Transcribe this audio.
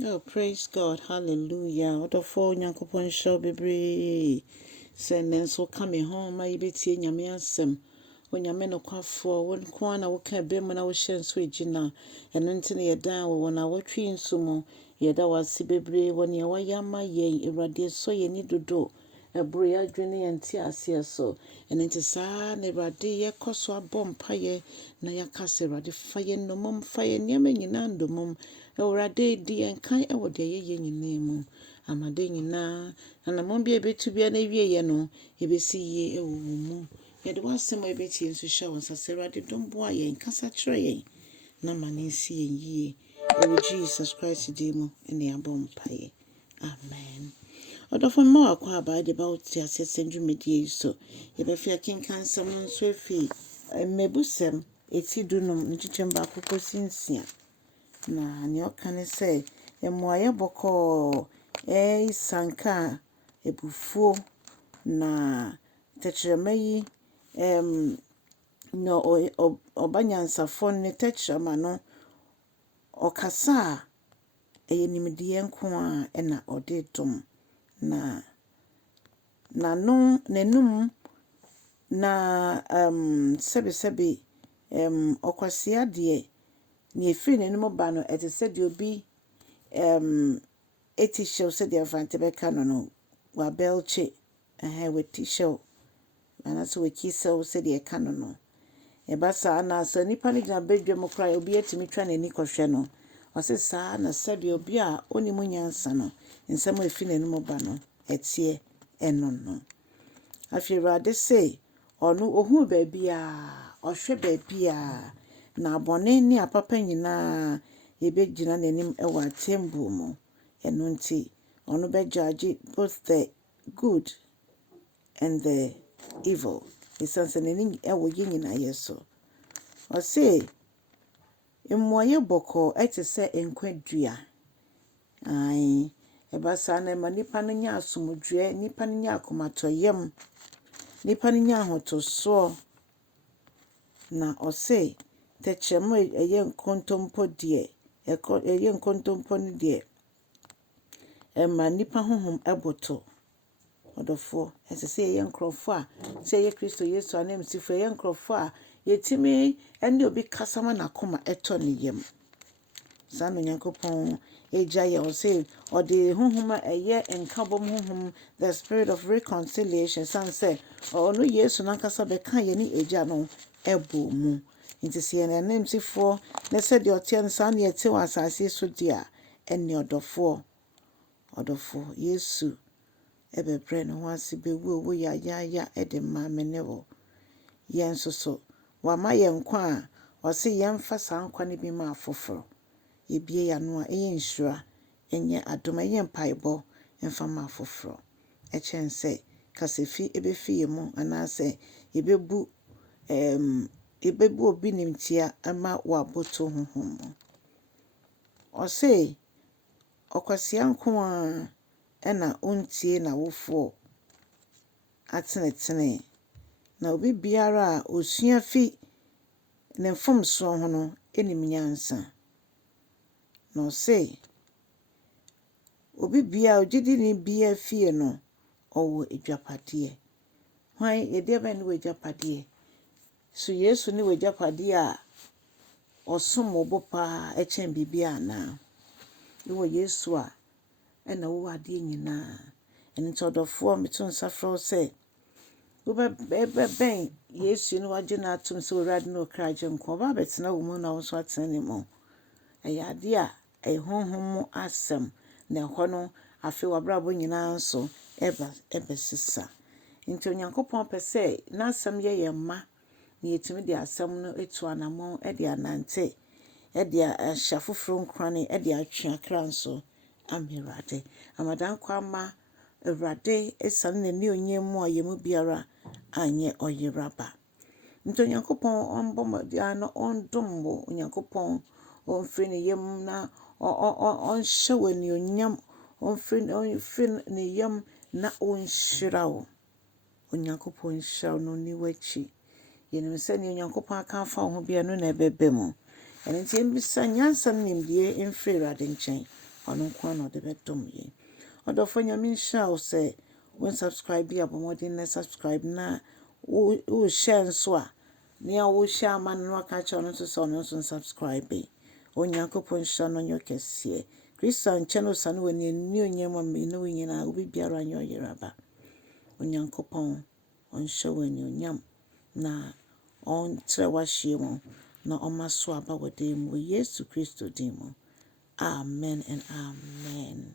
Oh, praise God. Hallelujah. Odofo nyankopon show bebre. Send so coming home, my beti nyame asem. Onyame no kwafo, won kwa na wo ka be mu na wo hye nso egina. Eno ntine ye dan wo na wo twi nso mu. Ye da wase bebre woni wa yama ye Ewrade so ye ni dodo. Ebro ya dwene ye nti ase so. Eno nti saa na Ewrade ye koso abompa ye na yakase Ewrade fa ye nomom fa ye nyame nyina ndomom. Ewrade di enkan e wo de ye nyina mu. Amade nyina na mo bia betu bia na wie ye no ye besi ye e wo mu. Yɛde wasɛm a yɛbɛtie nso hyɛ wɔn nsa sɛ Awurade domboa yɛn kasa kyerɛ yɛn na ma ne nsi yɛn yie. Ɛwɔ Jesus Christ din mu ne abɔ mpaeɛ. Amen. Ɔdɔfo mma wakɔ aba de ba wo te ase sɛ dwumadie yi so. Yɛbɛfi akenkan nsɛm no nso afi Mmebusɛm eti dunum ne kyekyɛm baako kɔsi 6. Na nea ɔka ne sɛ Mmuaɛ bɔkɔɔ sanka abufuo na tɛkyerɛma yi no obanyansafo ne tɛkyerɛma no ɔkasa a ɛyɛ nimdeɛ nko a na ɔde dom na nanum na sɛbesɛbe ɔkwasea deɛ ne efiri nanum ba no ɛte sɛ deɛ obi eti hyɛw sɛ deɛ mfante bɛka no wabelche wati hyɛw anaasɛ wakisew sɛ deɛ ɛka no ɛba saa na sɛ nipa no gyina badwam koraa obi atumi twa n'ani kɔhwɛ no ɔse saa na sɛdeɛ obi a onimu nyansa no nsɛm a efi n'anim ba no ɛteɛ ɛno no afei Awurade sɛ ɔno ohuu baabi a ɔhwɛ baabi a na abɔne ne apapa nyinaa yɛbɛgyina n'anim ɛwɔ atembuo mu ɛno nti ɔno bɛgyagye both the good and the evil. Esanse n'ani ɛwɔ yɛ nyinaa so. Ɔse Mmuaɛ bɔkɔɔ ɛte sɛ nkwadua. Ɛba saa na ma nipa no nya asomdwoe, nipa no nya akomatɔyam, nipa no nya ahotosoɔ. Na ɔse tɛkyerɛma ɛyɛ nkontompo no deɛ ɛma nipa honhom ɛboto. Ɔdɔfo ɛsɛ sɛ yɛyɛ nkrɔfo a sɛ yɛ Kristo Yesu anamsifo yɛ nkrɔfo a yɛtimi ɛne obi kasa ma nakoma ɛtɔ ne yam. Saa no Nyankopɔn egya yɛ ɔse ɔde honhom a ɛyɛ nkabom honhom, the spirit of reconciliation, san sɛ ɔno Yesu nankasa bɛka yɛ ne egya no ɛbɔ mu. Nti sɛ yɛ anamsifoɔ na sɛ deɛ ɔte no saa ne yɛte wɔ asase so deɛ ɛne ɔdɔfo Yesu ɛbɛbrɛ ne ho ase bɛwu wo yayaaya ɛde ma me ne wo. Yɛn so wama yɛn nkwa a ɔse yɛmfa saa nkwa ne bi ma afoforo. Yɛbie yano a ɛyɛ nhyira, ɛnyɛ adom, ɛyɛ mpaebɔ ɛmfa ma afoforo. Ɛkyɛn sɛ kasafi ɛbɛfi yɛ mu anaasɛ yɛbɛbu obi nimtia ama waboto honhom mu. Ɔse ɔkwasea nko a ɛna ontie na wofoɔ atenetene na obi biara a osua fi ne mfomsoɔ ho no enim nyansa. Na ɔse obi biara ogyidi ne biara fie no ɔwɔ edwapadeɛ. Hwan yɛde bɛn ne wɔ edwapadeɛ? So Yesu ne wɔ edwapadeɛ a ɔsom wo bo paa ɛkyɛn bibi ana. Wɔ Yesu a ɛna wowɔ adeɛ nyinaa. Ɛno nti ɔdɔfoɔ meto nsa frɛ wo sɛ wobɛbɛn Yesu ne wagye no atom sɛ Awurade ne ɔkra agye nkwa. Ɔba abɛtena wo mu na wo nso atena ne mu. Ɛyɛ ade a ɛyɛ honhom mu asɛm na ɛhɔ no afei w'abrabɔ nyinaa nso ɛbɛsesa. Nti Onyankopɔn pɛ sɛ n'asɛm yɛ yɛn mma na yɛtumi de asɛm no etu anamɔ ɛde anante ɛde ahyɛ afoforo nkrane ɛde atwe akra nso ama Awurade. Amadan kwa ama Awurade esane n'ani onyam mu a yɛmu biara anyɛ ɔyeraba. Nti Onyankopɔn ɔmbɔ mmɔden na ɔndom wo. Onyankopɔn ɔmfiri ne yam na ɔnhyɛ wo anuonyam. Ɔmfiri ne yam na ɔnhyira wo. Onyankopɔn nhyira wo na ɔnni w'akyi. Yɛnim sɛ ne Onyankopɔn aka afa wo ho bia no na ɛbɛbɛ mu. Ɛno nti yɛmbisa nyansa ne nimdeɛ mfiri Awurade nkyɛn. ɔno nko na ɔde bɛdom yɛn. Ɔdɔfo nyame nhyira wo sɛ wo subscribe bi abɔmmɔden na subscribe na wo share nso a nea wo share ama no waka kyerɛ ɔno nso sɛ ɔno nso subscribe. Onyankopɔn nhyira no nyɛ kɛseɛ. Kristo ankyɛ no sa no wɔ ne onyam ma me ne wo nyinaa wo biara nyɛ ɔyeraba. Onyankopɔn ɔnhyɛ wo onyam na ɔntrɛ wahye mu na ɔma so aba wɔ din mu Yesu Kristo din mu. Amen and amen.